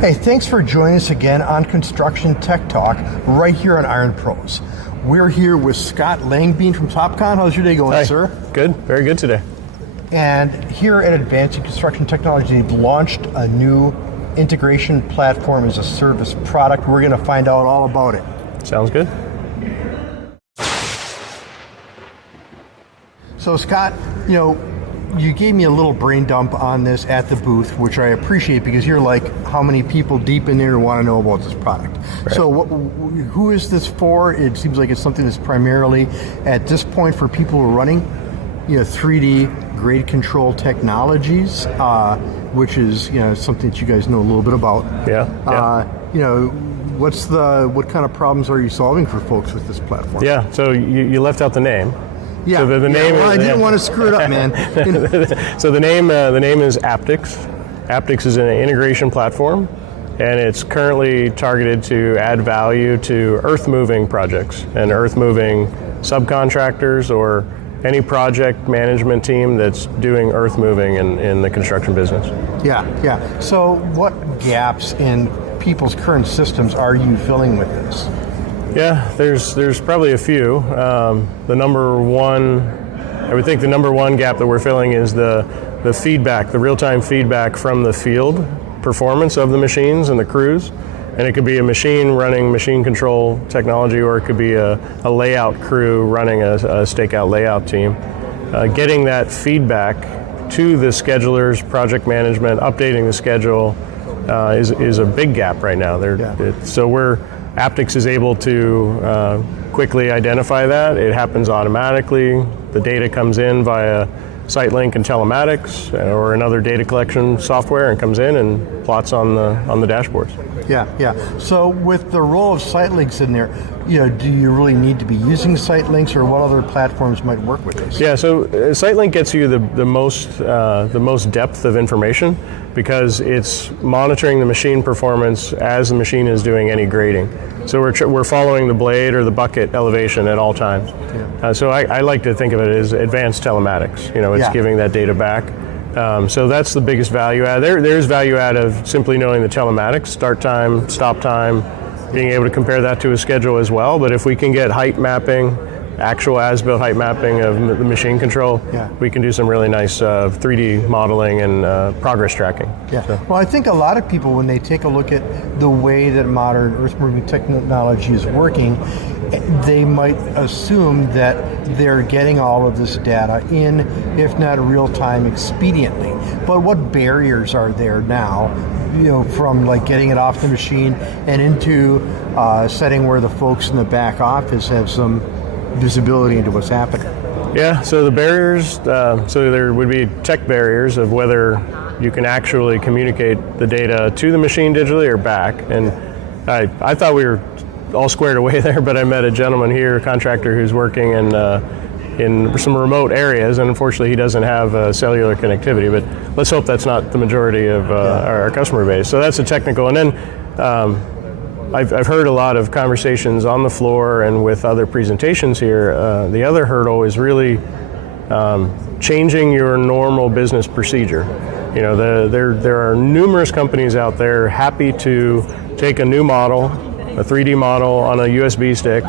Hey, thanks for joining us again on Construction Tech Talk right here on Iron Pros. We're here with Scott Langbein from Topcon. How's your day going, Hi. sir? Good, very good today. And here at Advancing Construction Technology, they've launched a new integration platform as a service product. We're going to find out all about it. Sounds good. So Scott, you gave me a little brain dump on this at the booth, which I appreciate because you're like how many people deep in there who want to know about this product. Right. So who is this for? It seems like it's something that's primarily at this point for people who are running 3D grade control technologies, which is something that you guys know a little bit about. Yeah. What kind of problems are you solving for folks with this platform? Yeah, so you left out the name. Yeah, so the name I didn't want to screw it up, man. So the name is Aptix. Aptix is an integration platform, and it's currently targeted to add value to earth-moving projects and earth-moving subcontractors or any project management team that's doing earth-moving in the construction business. Yeah. So what gaps in people's current systems are you filling with this? Yeah, there's probably a few. The number one gap that we're filling is the feedback, the real-time feedback from the field performance of the machines and the crews. And it could be a machine running machine control technology, or it could be a layout crew running a stakeout layout team. Getting that feedback to the schedulers, project management, updating the schedule is a big gap right now. Aptix is able to quickly identify that. It happens automatically. The data comes in via SiteLink and telematics or another data collection software and comes in and plots on the dashboards. Yeah. So with the role of SiteLinks in there, do you really need to be using SiteLinks, or what other platforms might work with this? Yeah, so SiteLink gets you the most depth of information because it's monitoring the machine performance as the machine is doing any grading. So we're following the blade or the bucket elevation at all times. Yeah. So I like to think of it as advanced telematics. It's giving that data back. So that's the biggest value add. There's value add of simply knowing the telematics, start time, stop time, being able to compare that to a schedule as well. But if we can get height mapping, actual as-built height mapping of the machine control, we can do some really nice 3D modeling and progress tracking. Yeah. So. Well, I think a lot of people, when they take a look at the way that modern earth-moving technology is working, they might assume that they're getting all of this data in, if not real-time, expediently. But what barriers are there now, from like getting it off the machine and into a setting where the folks in the back office have some visibility into what's happening? Yeah, so the barriers, so there would be tech barriers of whether you can actually communicate the data to the machine digitally or back. And I thought we were all squared away there, but I met a gentleman here, a contractor who's working in some remote areas, and unfortunately he doesn't have cellular connectivity, but let's hope that's not the majority of our customer base. So that's a technical. And then I've heard a lot of conversations on the floor and with other presentations here. The other hurdle is really changing your normal business procedure. There are numerous companies out there happy to take a new model, a 3D model on a USB stick,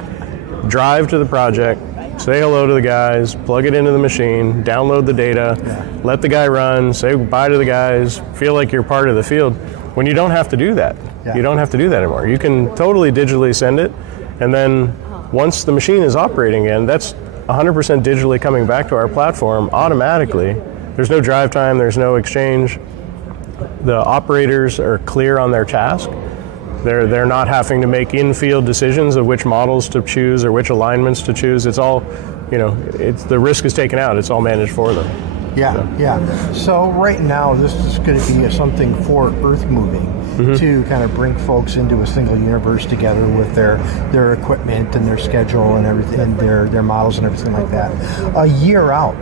drive to the project, say hello to the guys, plug it into the machine, download the data, let the guy run, say goodbye to the guys, feel like you're part of the field, when you don't have to do that. Yeah. You don't have to do that anymore. You can totally digitally send it, and then once the machine is operating again, that's 100% digitally coming back to our platform automatically. There's no drive time, there's no exchange. The operators are clear on their task. They're not having to make in-field decisions of which models to choose or which alignments to choose. It's all, the risk is taken out. It's all managed for them. Yeah. So right now, this is going to be something for earth moving to kind of bring folks into a single universe together with their equipment and their schedule and everything, and their models and everything like that. A year out,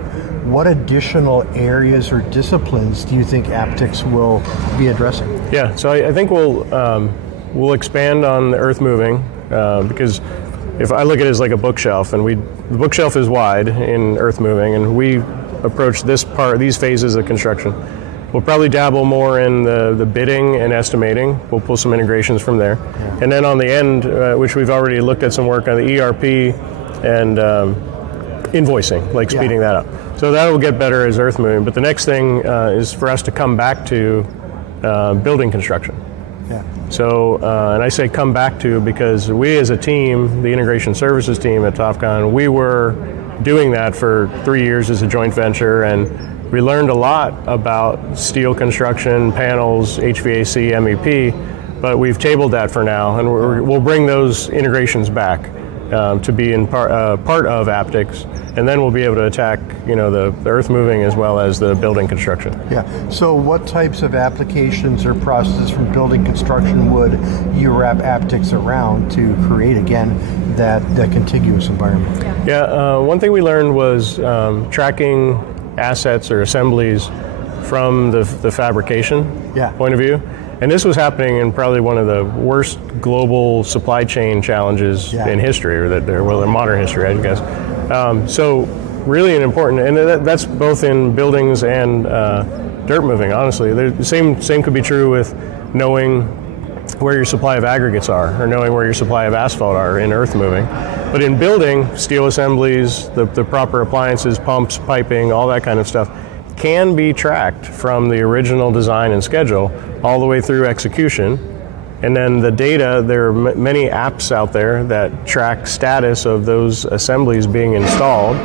what additional areas or disciplines do you think Aptix will be addressing? Yeah, so I think we'll expand on the earth moving because if I look at it as like a bookshelf, and the bookshelf is wide in earth moving, and we approach these phases of construction. We'll probably dabble more in the bidding and estimating. We'll pull some integrations from there. Yeah. And then on the end, which we've already looked at some work on the ERP and invoicing, like speeding that up. So that will get better as earth moving. But the next thing is for us to come back to building construction. Yeah. So, and I say come back to because we as a team, the integration services team at Topcon, we were doing that for 3 years as a joint venture, and we learned a lot about steel construction, panels, HVAC, MEP, but we've tabled that for now, and we'll bring those integrations back to be in part of Aptix, and then we'll be able to attack, the earth moving as well as the building construction. Yeah. So, what types of applications or processes from building construction would you wrap Aptix around to create again that contiguous environment? Yeah. One thing we learned was tracking assets or assemblies from the fabrication point of view. And this was happening in probably one of the worst global supply chain challenges in history, or in modern history, I guess. So really an important, and that's both in buildings and dirt moving, honestly. The same could be true with knowing where your supply of aggregates are, or knowing where your supply of asphalt are in earth moving. But in building, steel assemblies, the proper appliances, pumps, piping, all that kind of stuff, can be tracked from the original design and schedule all the way through execution. And then the data, there are many apps out there that track status of those assemblies being installed.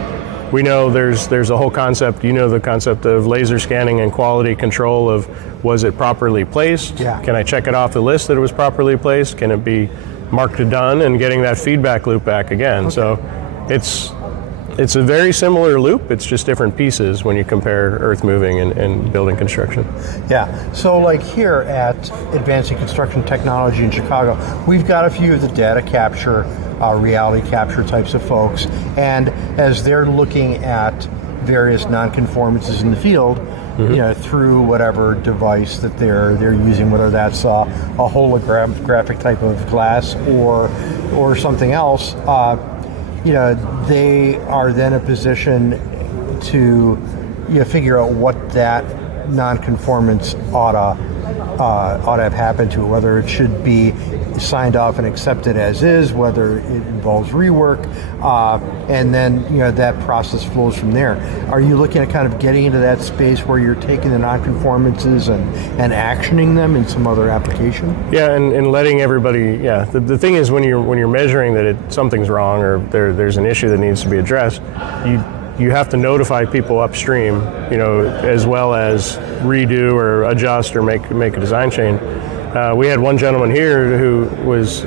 We know there's a whole concept, the concept of laser scanning and quality control of, was it properly placed? Yeah. Can I check it off the list that it was properly placed? Can it be marked done, and getting that feedback loop back again? Okay. So it's a very similar loop, it's just different pieces when you compare earth moving and building construction. Yeah, so like here at Advancing Construction Technology in Chicago, we've got a few of the data capture, reality capture types of folks, and as they're looking at various nonconformances in the field, through whatever device that they're using, whether that's a holographic type of glass or something else, they are then in a position to figure out what that nonconformance ought to have happened to it, whether it should be signed off and accepted as is, whether it involves rework, and then that process flows from there. Are you looking at kind of getting into that space where you're taking the nonconformances and actioning them in some other application? Yeah, and letting everybody. Yeah, the thing is when you're measuring that something's wrong or there's an issue that needs to be addressed, you have to notify people upstream, as well as redo or adjust or make a design change. We had one gentleman here who was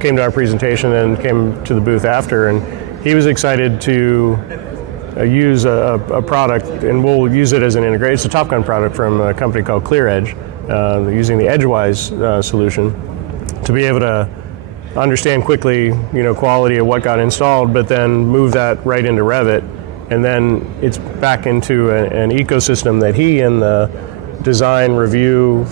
came to our presentation and came to the booth after, and he was excited to use a product, and we'll use it as an integration. It's a Topcon product from a company called ClearEdge, using the Edgewise solution to be able to understand quickly, quality of what got installed, but then move that right into Revit, and then it's back into an ecosystem that he and the design review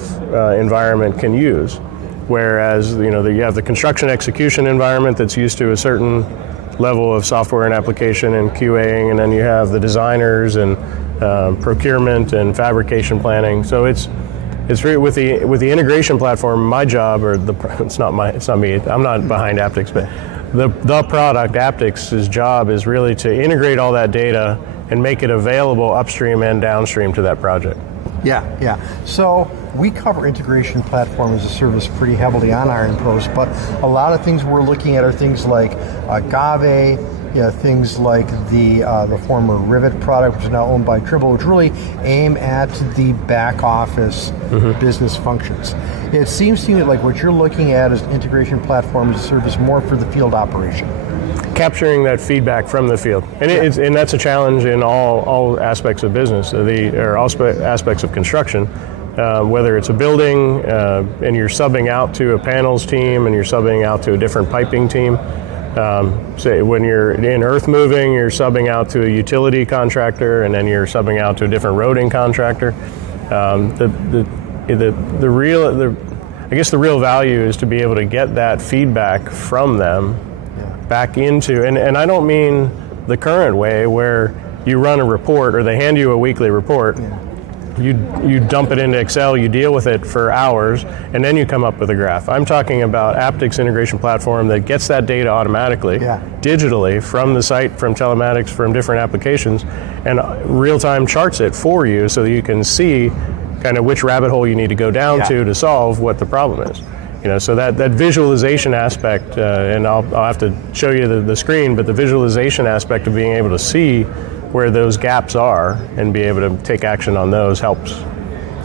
environment can use. Whereas, you have the construction execution environment that's used to a certain level of software and application and QAing, and then you have the designers and procurement and fabrication planning. So it's really, with the integration platform, my job, or it's not me, I'm not behind Aptix, but the product, Aptix's job is really to integrate all that data and make it available upstream and downstream to that project. Yeah. So we cover integration platform as a service pretty heavily on Iron Pros, but a lot of things we're looking at are things like Agave, things like the former Rivet product, which is now owned by Tribble, which really aim at the back office business functions. It seems to me like what you're looking at is integration platform as a service more for the field operation. Capturing that feedback from the field, and that's a challenge in all aspects of business, or all aspects of construction. Whether it's a building and you're subbing out to a panels team, and you're subbing out to a different piping team. Say when you're in earth moving, you're subbing out to a utility contractor, and then you're subbing out to a different roading contractor. The real value is to be able to get that feedback from them back into, and I don't mean the current way where you run a report or they hand you a weekly report, you dump it into Excel, you deal with it for hours, and then you come up with a graph. I'm talking about Aptix integration platform that gets that data automatically, digitally, from the site, from telematics, from different applications, and real-time charts it for you so that you can see kind of which rabbit hole you need to go down to solve what the problem is. So that visualization aspect, and I'll have to show you the screen, but the visualization aspect of being able to see where those gaps are and be able to take action on those helps.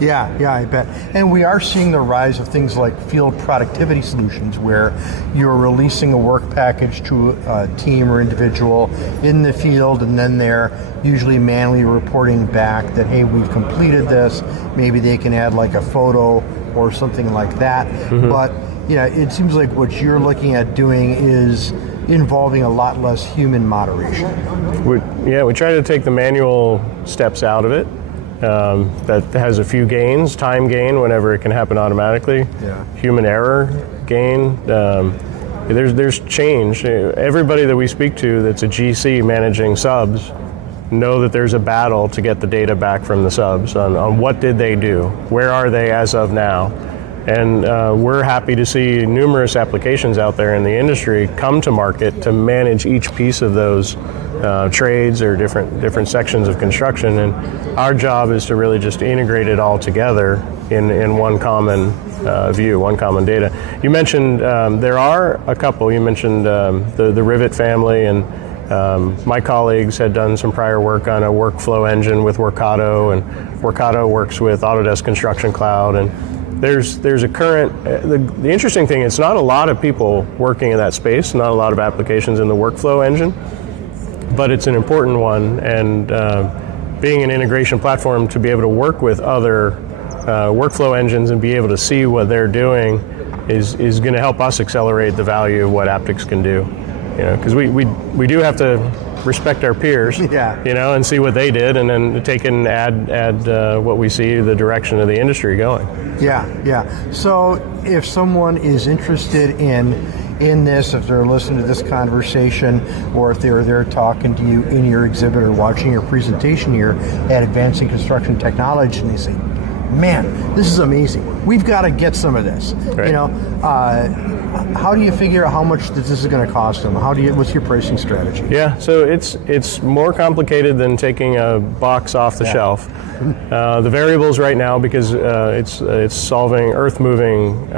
Yeah, I bet. And we are seeing the rise of things like field productivity solutions where you're releasing a work package to a team or individual in the field, and then they're usually manually reporting back that, hey, we've completed this. Maybe they can add like a photo or something like that. Mm-hmm. But it seems like what you're looking at doing is involving a lot less human moderation. We try to take the manual steps out of it. That has a few gains, time gain whenever it can happen automatically, human error gain. There's change. Everybody that we speak to that's a GC managing subs know that there's a battle to get the data back from the subs on what did they do, where are they as of now. And we're happy to see numerous applications out there in the industry come to market to manage each piece of those trades or different sections of construction. And our job is to really just integrate it all together in one common view, one common data. You mentioned there are a couple. You mentioned the Rivet family, and my colleagues had done some prior work on a workflow engine with Workato, and Workato works with Autodesk Construction Cloud. And there's a current, the interesting thing, it's not a lot of people working in that space, not a lot of applications in the workflow engine, but it's an important one, and being an integration platform to be able to work with other workflow engines and be able to see what they're doing is going to help us accelerate the value of what Aptix can do. Because we do have to respect our peers, and see what they did, and then take and add what we see the direction of the industry going. Yeah. So if someone is interested in this, if they're listening to this conversation, or if they're there talking to you in your exhibit or watching your presentation here at Advancing Construction Technology, and they say, man, this is amazing. We've got to get some of this. Right. How do you figure out how much this is going to cost them? What's your pricing strategy? Yeah, so it's more complicated than taking a box off the shelf. The variables right now, because it's solving earth-moving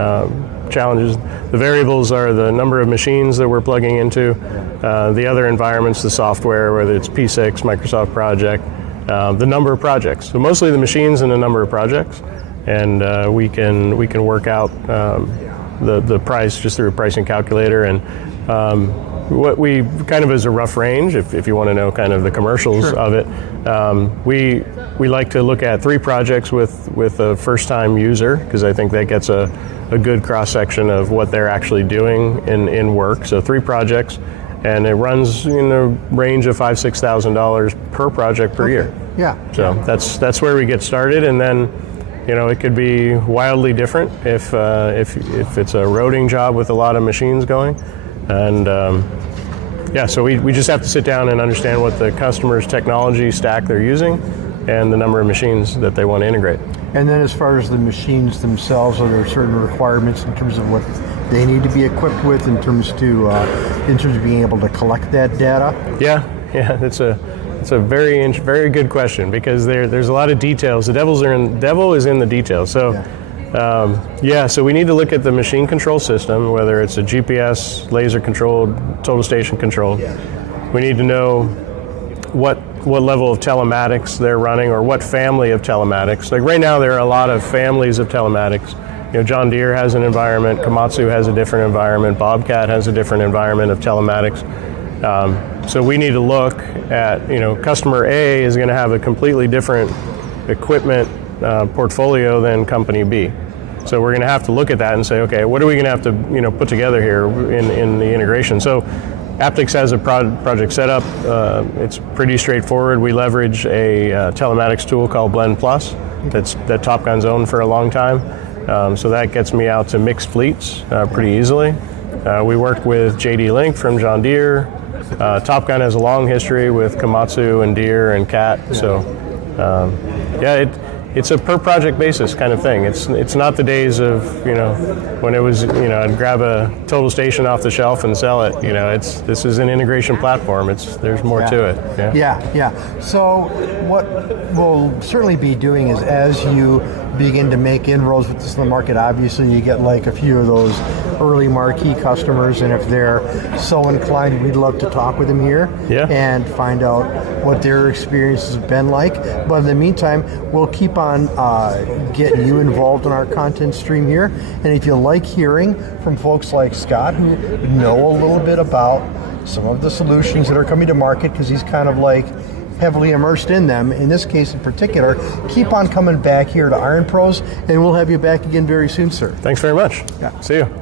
challenges, the variables are the number of machines that we're plugging into, the other environments, the software, whether it's P6, Microsoft Project, the number of projects. So mostly the machines and the number of projects, and we can work out the price just through a pricing calculator. And what we kind of as a rough range, if you want to know kind of the commercials of it, we like to look at 3 projects with a first-time user, because I think that gets a good cross-section of what they're actually doing in work. So 3 projects, and it runs in the range of $5,000-$6,000 per project per year. Yeah. So that's where we get started, and then it could be wildly different if it's a roading job with a lot of machines going, and so we just have to sit down and understand what the customer's technology stack they're using and the number of machines that they want to integrate. And then as far as the machines themselves, are there certain requirements in terms of what they need to be equipped with in terms of being able to collect that data? Yeah, it's a very good question, because there's a lot of details. The devil is in the details. So so we need to look at the machine control system, whether it's a GPS, laser controlled, total station controlled. We need to know what level of telematics they're running, or what family of telematics. Like right now, there are a lot of families of telematics. John Deere has an environment, Komatsu has a different environment, Bobcat has a different environment of telematics. So we need to look at, customer A is going to have a completely different equipment portfolio than company B. So we're going to have to look at that and say, okay, what are we going to have to put together here in the integration? So Aptix has a project set up. It's pretty straightforward. We leverage a telematics tool called Blend Plus that Topcon's owned for a long time. So that gets me out to mixed fleets pretty easily. We work with JD Link from John Deere. Topcon has a long history with Komatsu and Deere and Cat. So it's a per project basis kind of thing. It's not the days of, when it was, I'd grab a total station off the shelf and sell it. This is an integration platform. There's more to it. Yeah. So what we'll certainly be doing is, as you begin to make inroads with this in the market, obviously you get like a few of those early marquee customers, and if they're so inclined, we'd love to talk with them here and find out what their experiences have been like. But in the meantime, we'll keep on getting you involved in our content stream here. And if you like hearing from folks like Scott, who know a little bit about some of the solutions that are coming to market, because he's kind of like heavily immersed in them, in this case in particular, keep on coming back here to Iron Pros, and we'll have you back again very soon, sir. Thanks very much. See you.